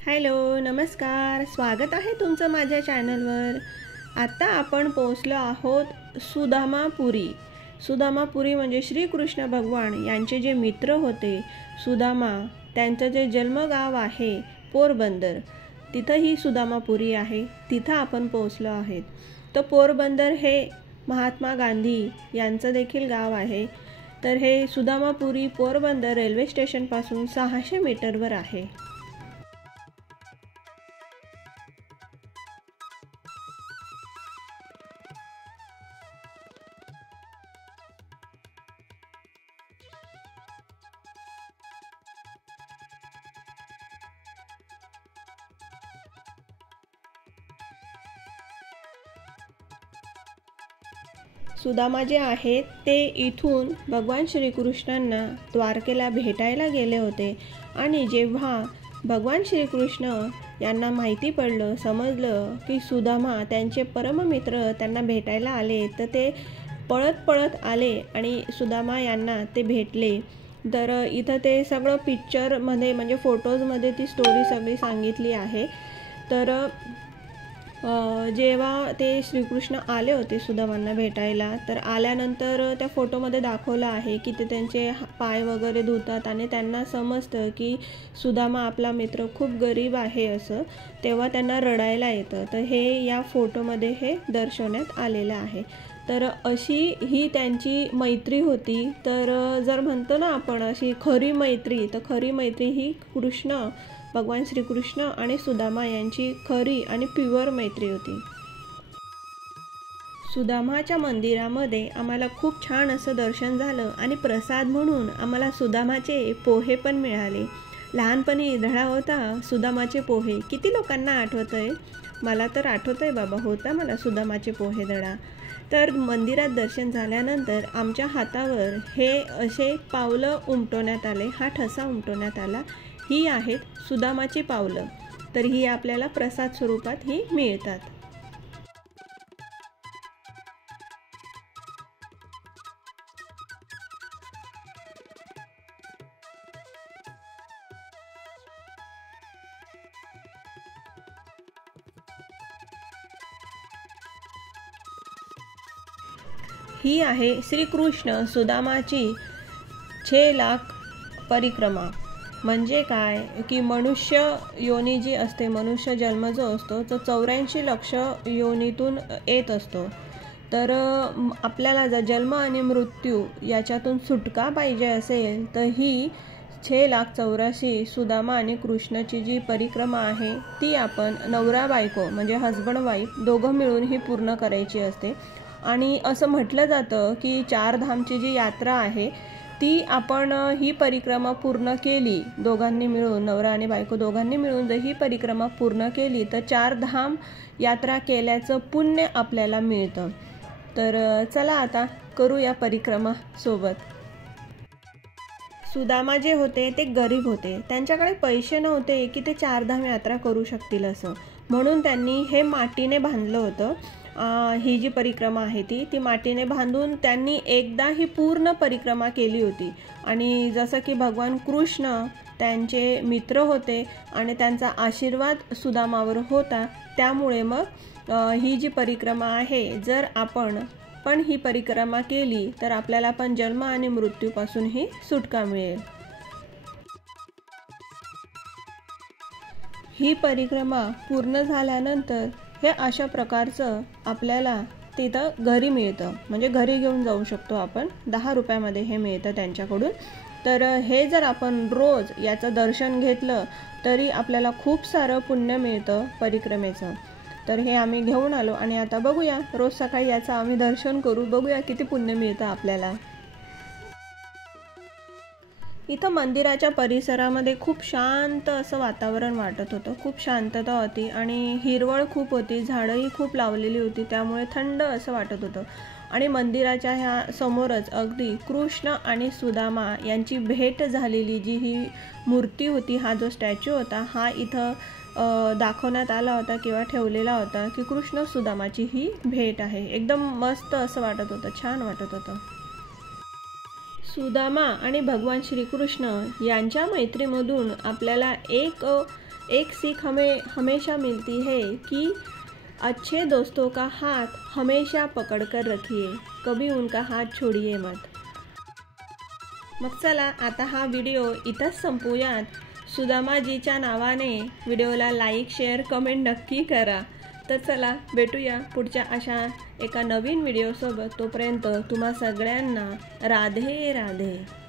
Hello, नमस्कार. स्वागत आहे तुमचं माझ्या चॅनलवर. आता आपण पोहोचलो आहोत सुदामापुरी. सुदामापुरी म्हणजे श्रीकृष्ण भगवान यांचे जे मित्र होते सुदामा, त्यांचं जे जन्मगाव आहे पोरबंदर, तिथं ही सुदामापुरी आहे. तिथं आपण पोहोचलो आहेत. तर पोरबंदर हे महात्मा गांधी यांचं देखील गाव आहे. तर हे सुदामापुरी पोरबंदर रेल्वे स्टेशनपासून 600 मीटरवर आहे. सुदामा जे आहेत ते इथून भगवान श्रीकृष्णांना द्वारकेला भेटायला गेले होते. आणि जेव्हा भगवान श्रीकृष्ण यांना माहिती पडलं, समजलं की सुदामा त्यांचे परममित्र त्यांना भेटायला आले, तर ते पळत पळत आले आणि सुदामा यांना ते भेटले. तर इथं ते सगळं पिक्चरमध्ये म्हणजे फोटोजमध्ये ती स्टोरी सगळी सांगितली आहे. तर जेव्हा ते श्रीकृष्ण आले होते सुदामांना भेटायला, तर आल्यानंतर त्या फोटोमध्ये दाखवलं आहे की ते त्यांचे पाय वगैरे धुतात आणि त्यांना समजतं की सुदामा आपला मित्र खूप गरीब आहे असं. तेव्हा त्यांना रडायला येतं. तर हे या फोटोमध्ये हे दर्शवण्यात आलेलं आहे. तर अशी ही त्यांची मैत्री होती. तर जर म्हणतो ना आपण अशी खरी मैत्री, तर खरी मैत्री ही भगवान श्रीकृष्ण आणि सुदामा यांची खरी आणि प्युअर मैत्री होती. सुदामाच्या मंदिरामध्ये आम्हाला खूप छान असं दर्शन झालं आणि प्रसाद म्हणून आम्हाला सुदामाचे पोहे पण मिळाले. लहानपणी धडा होता सुदामाचे पोहे. किती लोकांना आठवतं आहे? मला तर आठवतं आहे बाबा, होता मला सुदामाचे पोहे धडा. तर मंदिरात दर्शन झाल्यानंतर आमच्या हातावर हे असे पावलं उमटवण्यात आले, हा ठसा उमटवण्यात आला. ही आहेत सुदामाची पावलं. तर ही आपल्याला प्रसाद स्वरूपात ही मिळतात. ही आहे श्रीकृष्ण सुदामाची 6 लाख परिक्रमा. म्हणजे काय की मनुष्य योनी जी असते, मनुष्य जन्म जो असतो तो 84 लक्ष योनीतून येत असतो. तर आपल्याला जर जन्म आणि मृत्यू याच्यातून सुटका पाहिजे असेल तर ही 6,84,000 सुदामा आणि कृष्णाची जी परिक्रमा आहे ती आपण नवरा बायको म्हणजे हजबंड वाईफ दोघं मिळून ही पूर्ण करायची असते. आणि असं म्हटलं जातं की 4 धामची जी यात्रा आहे ती आपण ही परिक्रमा पूर्ण केली, दोघांनी मिळून, नवरा आणि बायको दोघांनी मिळून जर ही परिक्रमा पूर्ण केली तर 4 धाम यात्रा केल्याचं पुण्य आपल्याला मिळतं. तर चला आता करूया परिक्रमा सोबत. सुदामा जे होते ते गरीब होते. त्यांच्याकडे पैसे नव्हते की ते 4 धाम यात्रा करू शकतील असं. म्हणून त्यांनी हे मातीने बांधलं होतं. ही जी परिक्रमा आहे ती मातीने बांधून त्यांनी एकदा ही पूर्ण परिक्रमा केली होती. आणि जसं की भगवान कृष्ण त्यांचे मित्र होते आणि त्यांचा आशीर्वाद सुदामावर होता, त्यामुळे मग ही जी परिक्रमा आहे, जर आपण पण ही परिक्रमा केली तर आपल्याला पण जन्म आणि मृत्यूपासून ही सुटका मिळेल. ही परिक्रमा पूर्ण झाल्यानंतर हे अशा प्रकारचं आपल्याला तिथं घरी मिळतं. म्हणजे घरी घेऊन जाऊ शकतो आपण. 10 रुपयामध्ये हे मिळतं त्यांच्याकडून. तर हे जर आपण रोज याचं दर्शन घेतलं तरी आपल्याला खूप सारं पुण्य मिळतं परिक्रमेचं. तर हे आम्ही घेऊन आलो आणि आता बघूया, रोज सकाळी याचं आम्ही दर्शन करू, बघूया किती पुण्य मिळतं आपल्याला. इथं मंदिराच्या परिसरामध्ये खूप शांत असं वातावरण वाटत होतं. खूप शांतता होती आणि हिरवळ खूप होती, झाडंही खूप लावलेली होती, त्यामुळे थंड असं वाटत होतं. आणि मंदिराच्या ह्या समोरच अगदी कृष्ण आणि सुदामा यांची भेट झालेली जी ही मूर्ती होती, हा जो स्टॅच्यू होता, हा इथं दाखवण्यात आला होता किंवा ठेवलेला होता की कृष्ण सुदामाची ही भेट आहे. एकदम मस्त असं वाटत होतं, छान वाटत होतं. सुदामा आणि भगवान श्रीकृष्ण यांच्या मैत्रीमधून आपल्याला एक सीख हमें हमेशा मिलती है कि अच्छे दोस्तों का हाथ हमेशा पकड़ कर रखिए, कभी उनका हात छोडिये मत। मग चला आता हा व्हिडिओ इथंच संपूयात। सुदामाजीच्या नावाने व्हिडिओला लाईक शेअर कमेंट नक्की करा। तर चला भेटूया पुढच्या अशा एका नवीन व्हिडिओसोबत। तोपर्यंत तुम्हा सगळ्यांना राधे राधे।